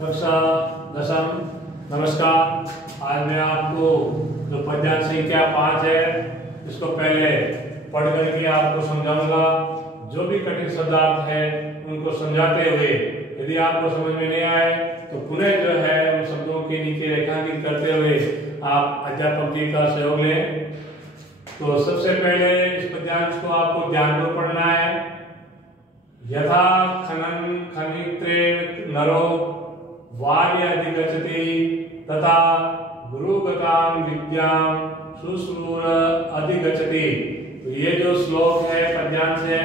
कक्षा दशम। नमस्कार। आज मैं आपको जो पद्यांश संख्या 5 है इसको पहले पढ़ करके आपको समझाऊंगा। जो भी कठिन शब्दार्थ है उनको समझाते हुए यदि आपको समझ में नहीं आए तो पुनः जो है उन शब्दों के नीचे रेखांकित करते हुए आप अध्यापक जी का सहयोग लें। तो सबसे पहले इस पद्यांश को आपको ध्यानपूर्वक पढ़ना है। यथा खनन खनित्रेण नरो वार्यधिगच्छति तथा गुरुगतां विद्यां शुश्रूर अधिगच्छति। तो ये जो श्लोक है पद्यांश है,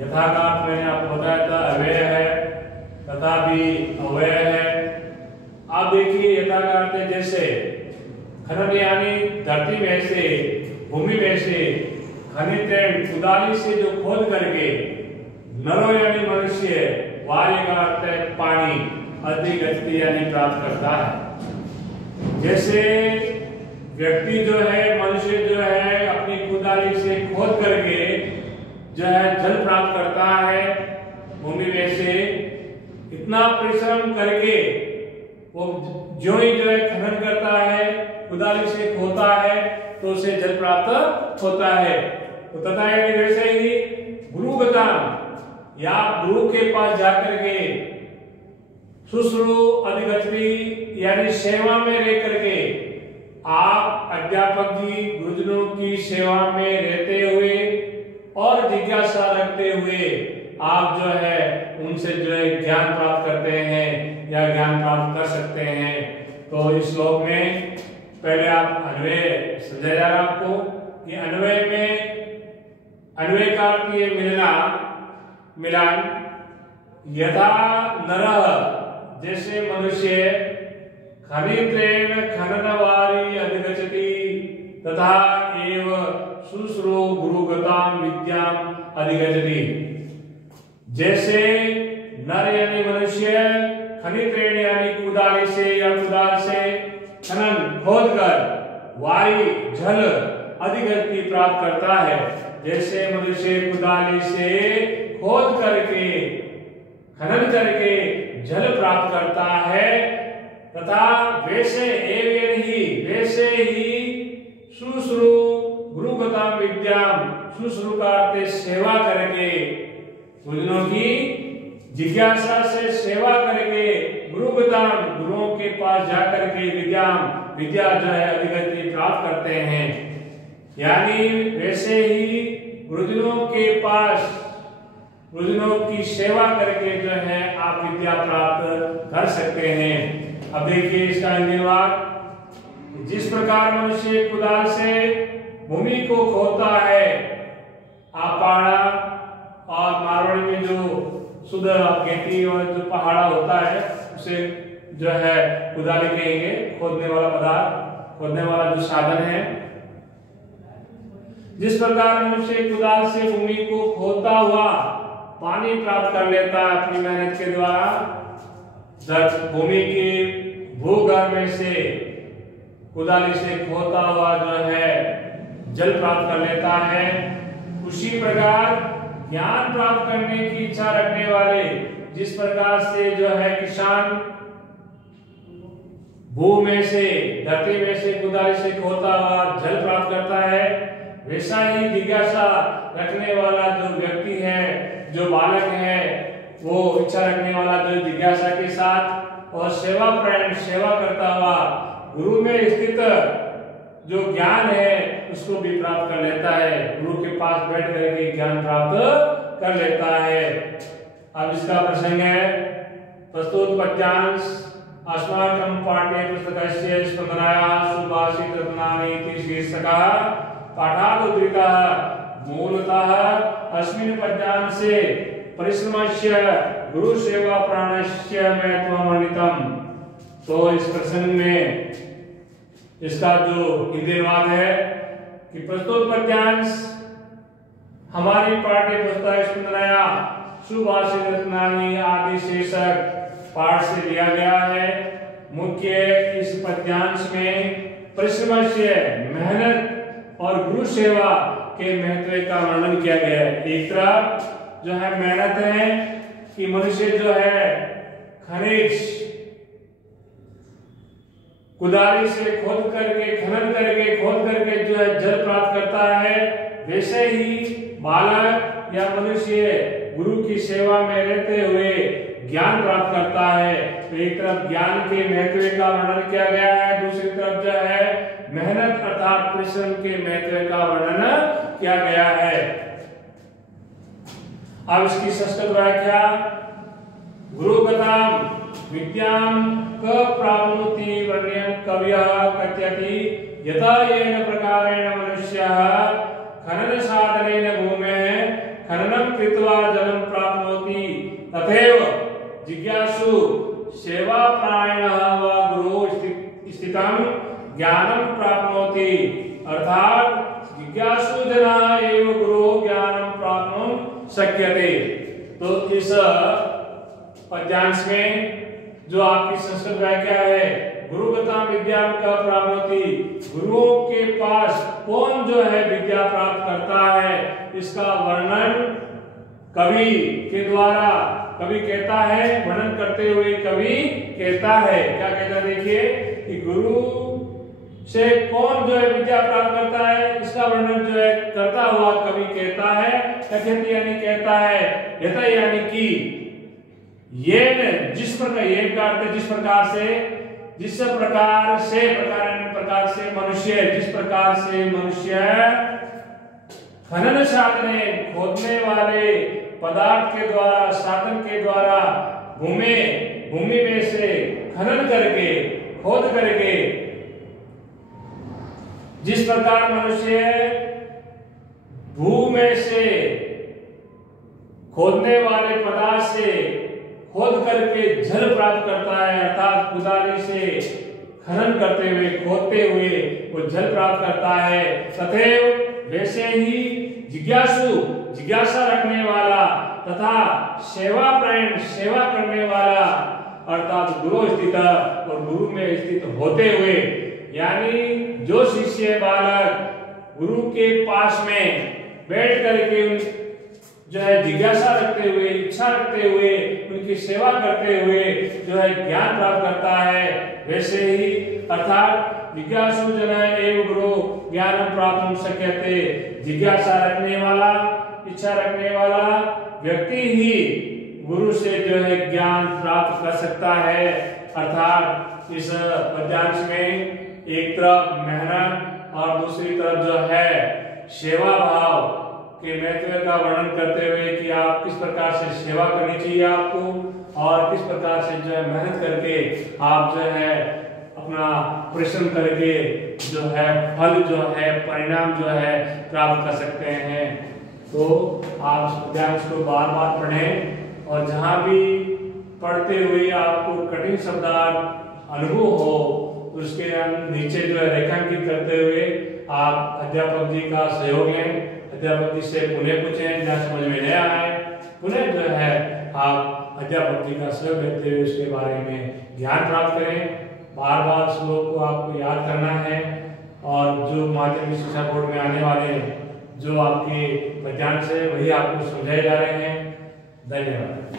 यथा का अर्थ मैंने आपको बताया था अव्यय है, तथा भी अव्यय है। आप देखिए यथा का अर्थ है जैसे खनन यानी धरती में से, भूमि में से, खनित्रेण कुदाली से जो खोद करके, नरो यानी मनुष्य, वार्य का अर्थ है पानी, अधिगच्छति यानी प्राप्त करता है। जैसे व्यक्ति जो है, मनुष्य जो है अपनी कुदाली से खोद करके जो है जल प्राप्त करता है भूमि में से, इतना परिश्रम करके वो जो ही जो है खनन करता है, कुदाली से खोदता है तो उसे जल प्राप्त होता है। तो तथा वैसे ही गुरुगता या गुरु के पास जाकर के शुश्रू अधिगच्छति यानी सेवा में रह करके आप अध्यापक जी गुरुजनों की सेवा में रहते हुए और जिज्ञासा रखते हुए आप जो है उनसे जो है ज्ञान प्राप्त करते हैं या ज्ञान प्राप्त कर सकते हैं। तो इस श्लोक में पहले आप अन्वय समझा जा रहा आपको कि अन्वय में अन्वय का अर्थ ये मिलना, मिलान। यथा नरः जैसे मनुष्य, खनित्रेण खननवारी अधिगच्छति तथा एव शुश्रू गुरुगतां विद्यां अधिगच्छति। जैसे नर यानी मनुष्य खनित्रेण यानी कुदाली से या कुदाल से खनन खोद कर वारी जल अधिगच्छति प्राप्त करता है। जैसे मनुष्य कुदाली से खोद करके खनन करके जल प्राप्त करता है, तथा वैसे वैसे ही शुश्रू गुरुगतां विद्यां, शुश्रू का अर्थ सेवा करके, गुरुजनों की जिज्ञासा से सेवा करके, गुरुगतां गुरुओं के पास जाकर के विद्या जो है अधिगति प्राप्त करते हैं। यानी वैसे ही गुरुजनों के पास गुरुजनों की सेवा करके जो है आप विद्या प्राप्त कर सकते हैं। अब देखिए इसका अनुवाद। जिस प्रकार मनुष्य कुदाल से भूमि को खोदता है, आप पहाड़ा और मारवाड़ी में जो शुद्ध खेती और जो पहाड़ा होता है उसे जो है कुदाली कहेंगे, खोदने वाला पदार्थ, खोदने वाला जो साधन है। जिस प्रकार मनुष्य कुदाल से भूमि को खोदता हुआ पानी प्राप्त कर लेता है अपनी मेहनत के द्वारा, भूमि के भूगर्भ में से कुदाली से खोदता हुआ जो है जल प्राप्त कर लेता है, उसी प्रकार ज्ञान प्राप्त करने की इच्छा रखने वाले, जिस प्रकार से जो है किसान भू में से, धरती में से कुदाली से खोदता हुआ जल प्राप्त करता है, वैसा ही जिज्ञासा रखने वाला जो व्यक्ति है, जो बालक है, वो इच्छा रखने वाला जो जिज्ञासा के साथ और सेवा प्राण सेवा करता हुआ गुरु में स्थित जो ज्ञान है उसको भी प्राप्त कर लेता है, गुरु के पास बैठ करके ज्ञान प्राप्त कर लेता है। अब इसका प्रसंग है प्रस्तुत पद्यांश अस्माकं पाठ्य पुस्तकस्य स्पंदनायाः सुभाषित रत्नानि इति शीर्षकः पाठात् उद्धृतः। मूलतः अस्मिन् पद्यांशे परिश्रमस्य गुरु सेवा प्राणस्य महत्वम् वर्णितम्। तो इस प्रसंग में इसका जो हिंदी अनुवाद है कि प्रस्तुत पद्यांश हमारी पाठ्य पुस्तक स्पंदनायाः सुभाषित रत्नानि आदि शीर्षक पाठ से लिया गया है। मुख्य इस पद्यांश में परिश्रमस्य मेहनत और गुरु सेवा के महत्व का वर्णन किया गया है। एक तरफ जो है मेहनत है कि मनुष्य जो है खनिज कुदारी से खोद करके, खनन करके, खोद करके जो है जल प्राप्त करता है, वैसे ही बालक या मनुष्य गुरु की सेवा में रहते हुए ज्ञान प्राप्त करता है। तो एक तरफ ज्ञान के महत्व का वर्णन किया गया है, दूसरी तरफ जो है मेहनत अर्थात परिश्रम के महत्व का वर्णन किया गया है। अब इसकी संस्कृत व्याख्या, गुरुगताम विद्याम क प्राप्नोति वर्ण्यं कवयः कथयति यथा येन प्रकारेण मनुष्यः खनन साधनेन भूमेः खननं कृत्वा जलं प्राप्नोति तथैव जिज्ञासु सेवापरायणः व गुरौ स्थितं ज्ञानं प्राप्नोति। अर्थात जिज्ञासु जना एव गुरु ज्ञानं प्राप्नुं शक्यते। तो इस पद्यांश में जो आपकी संस्कृत व्याख्या है, गुरुगता विद्या का प्राप्ति, गुरुओं के पास कौन जो है विद्या प्राप्त करता है, इसका वर्णन कवि के द्वारा, कवि कहता है, वर्णन करते हुए कवि कहता है, क्या कहता है देखिए कि गुरु से कौन जो है विद्या प्राप्त करता है, इसका वर्णन जो है करता हुआ कवि कहता है, कथयति यानी कहता है, यथा यानी कि ये जिस प्रकार, ये का अर्थ जिस प्रकार से, जिस प्रकार से, प्रकार से मनुष्य, जिस प्रकार से मनुष्य खनन साधने खोदने वाले पदार्थ के द्वारा, साधन के द्वारा भूमि में से खनन करके, खोद करके, जिस प्रकार मनुष्य भू में से खोदने वाले पदार्थ से खोद करके जल प्राप्त करता है, अर्थात कुदारी से खनन करते हुए, खोदते हुए वो जल प्राप्त करता है, तथैव वैसे ही जिज्ञासु, जिज्ञासा रखने वाला तथा सेवापरायण, सेवा करने वाला अर्थात गुरु स्थित और गुरु में स्थित होते हुए, यानी जो शिष्य बालक गुरु के पास में बैठ करके जो है जिज्ञासा रखते हुए, इच्छा रखते हुए, उनकी सेवा करते हुए जो है ज्ञान प्राप्त करता है, वैसे ही अर्थात जिज्ञासु जन एव गुरु ज्ञानं प्राप्तुं शक्यते। जिज्ञासा रखने वाला, इच्छा रखने वाला व्यक्ति ही गुरु से जो है ज्ञान प्राप्त कर सकता है। अर्थात इस पद्यांश में एक तरफ मेहनत और दूसरी तरफ जो है सेवा भाव के महत्व का वर्णन करते हुए कि आप किस प्रकार से सेवा करनी चाहिए आपको, और किस प्रकार से जो है मेहनत करके आप जो है अपना परिश्रम करके जो है फल जो है, परिणाम जो है प्राप्त कर सकते हैं। तो आप इस पद्यांश को बार बार पढ़ें, और जहाँ भी पढ़ते हुए आपको कठिन शब्दार्थ अनुभव हो, उसके नीचे जो है रेखांकित करते हुए आप अध्यापक जी का सहयोग लें, अध्यापक जी से पुनः पूछें, जहाँ समझ में नहीं आए पुनः जो है आप अध्यापक जी का सहयोग लेते हुए उसके बारे में ज्ञान प्राप्त करें। बार बार श्लोक को आपको याद करना है, और जो माध्यमिक शिक्षा बोर्ड में आने वाले जो आपके पद्यांश है वही आपको समझाए जा रहे हैं। धन्यवाद।